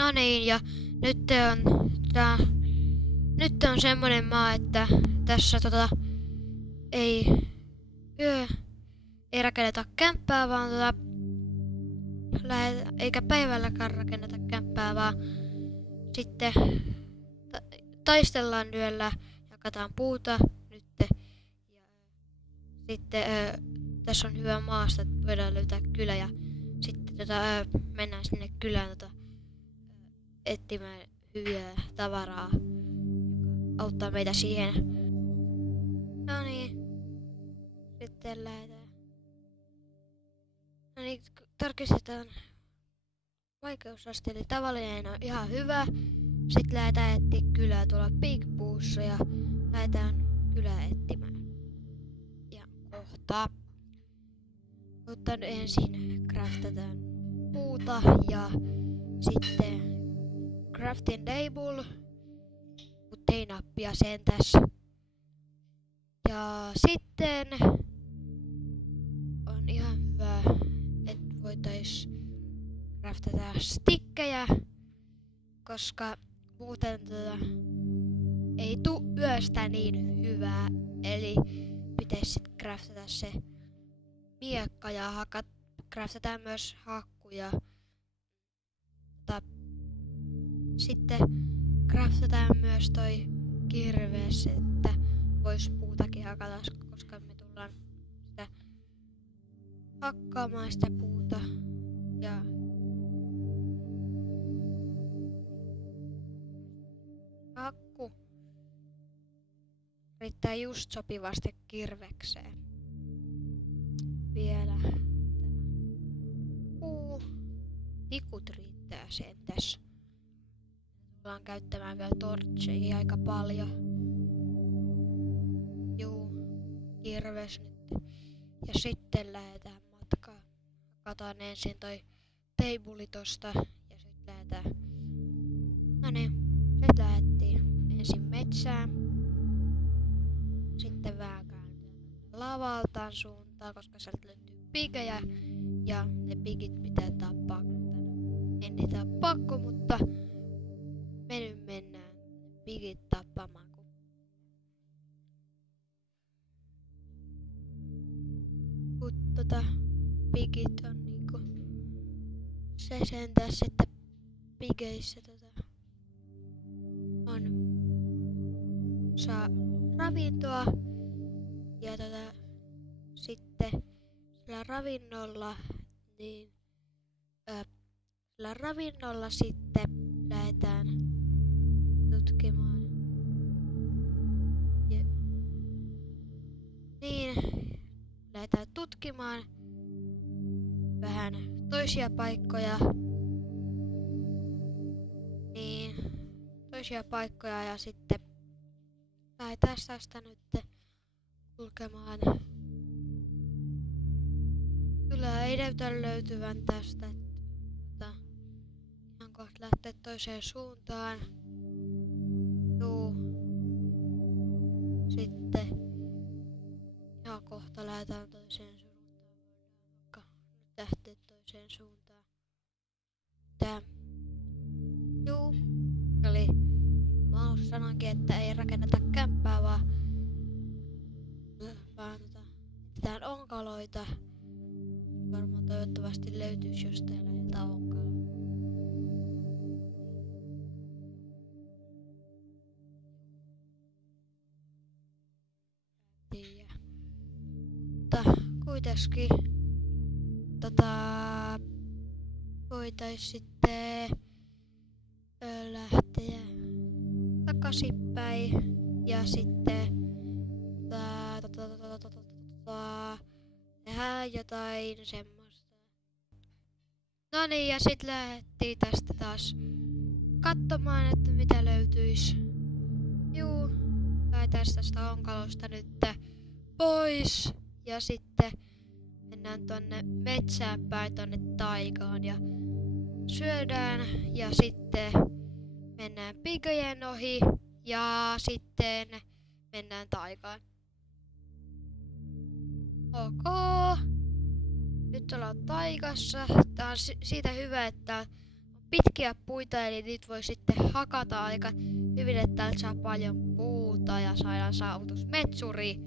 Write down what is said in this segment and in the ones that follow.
No niin, ja nyt tää, nyt on semmonen maa, että tässä ei, yö, ei rakenneta kämppää, vaan eikä päivälläkään rakenneta kämppää, vaan sitten taistellaan yöllä, jakataan puuta nyt. Ja sitten tässä on hyvä maasta, että voidaan löytää kylä ja sitten mennään sinne kylään etsimään hyviä tavaraa, joka auttaa meitä siihen. No niin, sitten lähdetään. No niin, tarkistetaan vaikeusaste, eli tavallinen on ihan hyvä. Sitten lähdetään etsiä kylää tuolla Big Boossa ja lähdetään kylää etsimään. Ja kohta. Mutta ensin craftataan puuta ja sitten crafting table, mutta ei nappia sentäs. Ja sitten on ihan hyvä, että voitais craftata stikkejä, koska muuten ei tuu yöstä niin hyvää, eli pitäisi sit craftata se miekka ja craftataan myös hakkuja. Sitten craftataan myös toi kirves, että vois puutakin hakata, koska me tullaan sitä hakkaamaan sitä puuta. Ja hakku riittää just sopivasti kirvekseen. Vielä tämä puu. Tikut riittää sentäs. Tullaan käyttämään vielä torcheja aika paljon. Juu, kirves nyt. Ja sitten lähdetään matkaan. Hakataan ensin toi teibuli tosta ja sitten lähdetään. No niin, nyt lähdettiin ensin metsään. Sitten vähän käännetään lavaltaan suuntaan, koska sieltä löytyy pigejä. Ja ne pigit pitää tappaa. En niitä ole pakko, mutta me nyt mennään pigit tappamaan. Kun pigit on niinku se sentäs, että pigeissä on saa ravintoa ja sitten sillä ravinnolla niin sillä ravinnolla sitten lähdetään tutkimaan. Ja, niin, lähdetään tutkimaan vähän toisia paikkoja. Niin, toisia paikkoja ja sitten lähdetään tästä nyt kulkemaan. Kyllä ei näytä löytyvän tästä. Ihan kohta lähtee toiseen suuntaan. Juu. Sitten ihan kohta lähdetään toiseen suuntaan. Vaikka nyt lähtee toiseen suuntaan. Tää. Juu. Eli mä alussa sanoinkin, että ei rakenneta kämppää, vaan etsitään onkaloita. Varmaan toivottavasti löytyisi jostain läheltä onkaloita. Mutta kuitenkin voitais sitten lähteä takaisinpäin ja sitten tehdään jotain semmoista. No niin, ja sit lähdettiin tästä taas katsomaan, että mitä löytyis. Juu, lähdetään tästä onkalosta nyt pois ja sitten mennään tonne metsään päin, tonne taikaan ja syödään ja sitten mennään pigojen ohi ja sitten mennään taikaan. Ok. Nyt ollaan taikassa. Tää on siitä hyvä, että on pitkiä puita, eli niitä voi sitten hakata aika hyvin, että täältä saa paljon puuta ja saadaan saavutusmetsuri.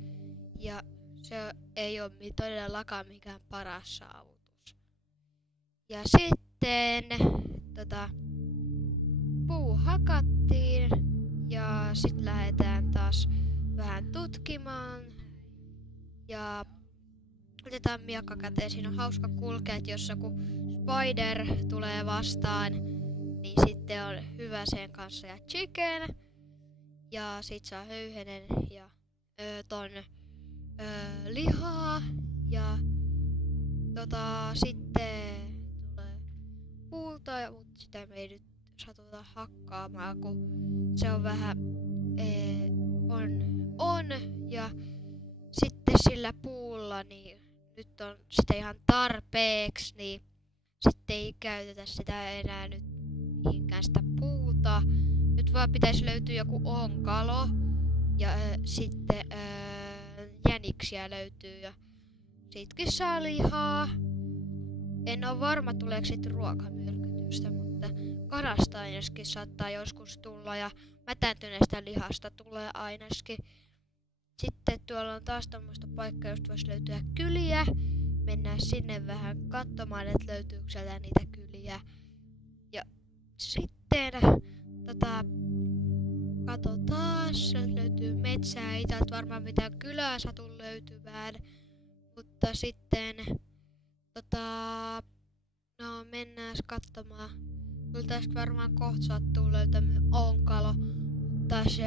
Ja se ei ole todellakaan mikään paras saavutus. Ja sitten puu hakattiin ja sitten lähdetään taas vähän tutkimaan. Ja otetaan miakka käteen. Siinä on hauska kulkea, että jos joku spider tulee vastaan, niin sitten on hyvä sen kanssa. Ja chicken. Ja sit saa höyhenen ja lihaa. Ja sitten tulee puulta, mutta sitä me ei nyt satuta hakkaamaan, kun se on vähän on. Ja sitten sillä puulla niin nyt on sitä ihan tarpeeksi, niin sitten ei käytetä sitä enää nyt mihinkään sitä puuta. Nyt vaan pitäisi löytyä joku onkalo ja sitten jäniksiä löytyy ja siitäkin saa lihaa. En ole varma tuleeko sitten ruokamyrkytystä, mutta karasta ainakin saattaa joskus tulla ja mätäntyneestä lihasta tulee ainakin. Sitten tuolla on taas tommoista paikkaa, josta voisi löytyä kyliä. Mennään sinne vähän katsomaan, että löytyykö sieltä niitä kyliä. Ja sitten katsotaan, sieltä löytyy metsää, ei täältä varmaan mitään kylää satu löytymään. Mutta sitten no mennään katsomaan. Kyllä tästä varmaan kohta sattuu löytämään onkalo. Tai se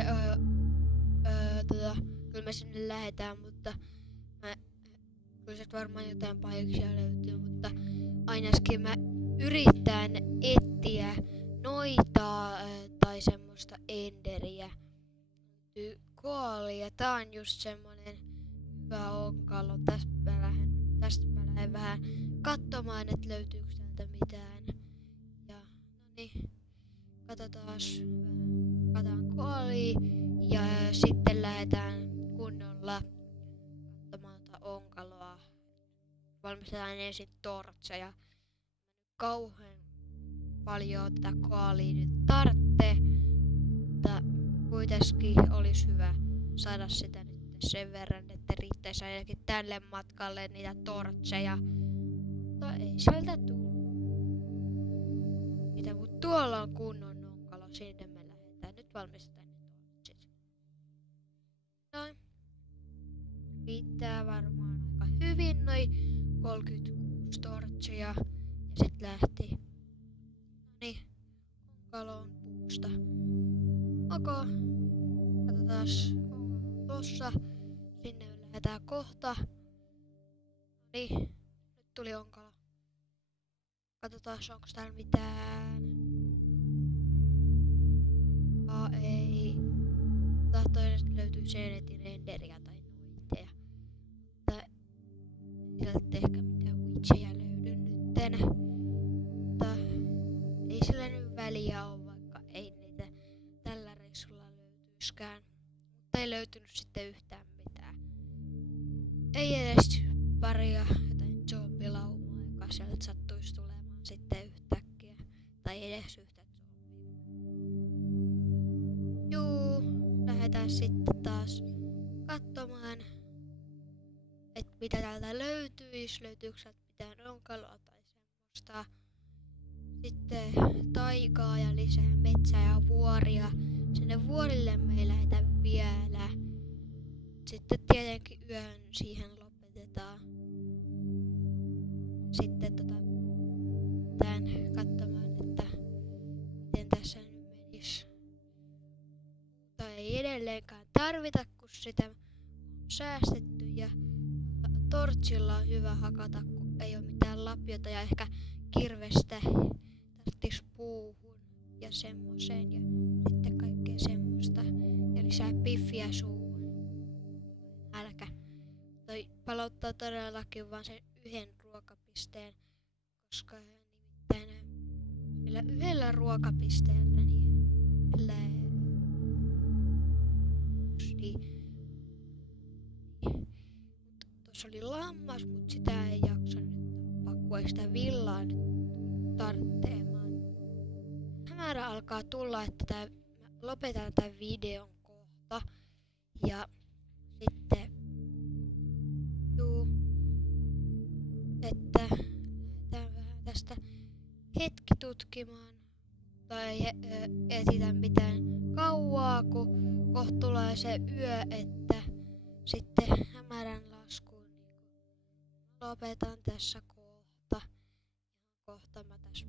kyllä me sinne lähdetään, mutta kyllä se varmaan jotain paiksia löytyy, mutta ainakin mä yritän etsiä noitaa tai semmoista enderiä. Koali ja tää on just semmonen hyvä onkalo. Tästä mä lähden vähän katsomaan, että löytyykö täältä mitään. Ja no niin, katsotaan koaliin ja sitten lähdetään kunnolla katsomaan onkaloa. Valmistetaan ensin tortseja. Kauhean paljon tätä koalia nyt tarvitsee, mutta kuitenkin olisi hyvä saada sitä nyt sen verran, että riittäisi ainakin tälle matkalle niitä tortseja. Mutta ei sieltä tullut niitä, mutta tuolla on kunnon onkalo, sinne me lähdetään. Nyt valmistetaan ne tortsit. Noin. Riittää varmaan aika hyvin noin 36 tortsia. Ja sit lähti. Noniin, onkalo on puusta. Ok. Katsotaas. Tossa. Sinne me lähdetään kohta. Noniin. Nyt tuli onkalo. Katsotaas onko täällä mitään. Ei. Tahtoin, että löytyy seenetin enderiä tai noiteja. Mutta sieltä ehkä mitään witchejä löydy nytten. Mutta ei sillä nyt väliä ole, vaikka ei niitä tällä reissulla löytyiskään. Mutta ei löytynyt sitten yhtään mitään. Ei edes paria jotain zombilaumaa, joka sieltä sattuisi tulemaan sitten yhtäkkiä. Tai edes yhtä zombia. Lähdetään sitten taas katsomaan, että mitä täältä löytyisi. Löytyykö sieltä mitään onkaloa tai semmoista. Sitten taigaa ja lisää metsää ja vuoria. Sinne vuorille me ei lähdetä vielä. Sitten tietenkin yön siihen lopetetaan. Sitten tämän katsomaan, että miten tässä nyt menisi. Mutta ei edelleenkään tarvita, kun sitä on säästetty ja tortsilla on hyvä hakata, kun ei ole mitään lapiota ja ehkä kirvestä tarvitsisi puuhun ja semmoseen ja sitten kaikkea semmoista ja lisää piffiä suuhun. Nälkä. Toi palauttaa todellakin vaan sen yhden ruokapisteen, koska nimittäin sillä yhdellä ruokapisteellä niin tuossa oli lammas, mutta sitä ei jaksa nyt tappaa, kun ei sitä villaa nyt tarvitsemaan. hämärä alkaa tulla, että mä lopetan tämän videon kohta. Ja sitten että lähdetään vähän tästä hetki tutkimaan. Tai etitän mitään kauaa, kun kohta tulee se yö, että sitten hämärän laskuun niin lopetan tässä kohta. Kohta mä tässä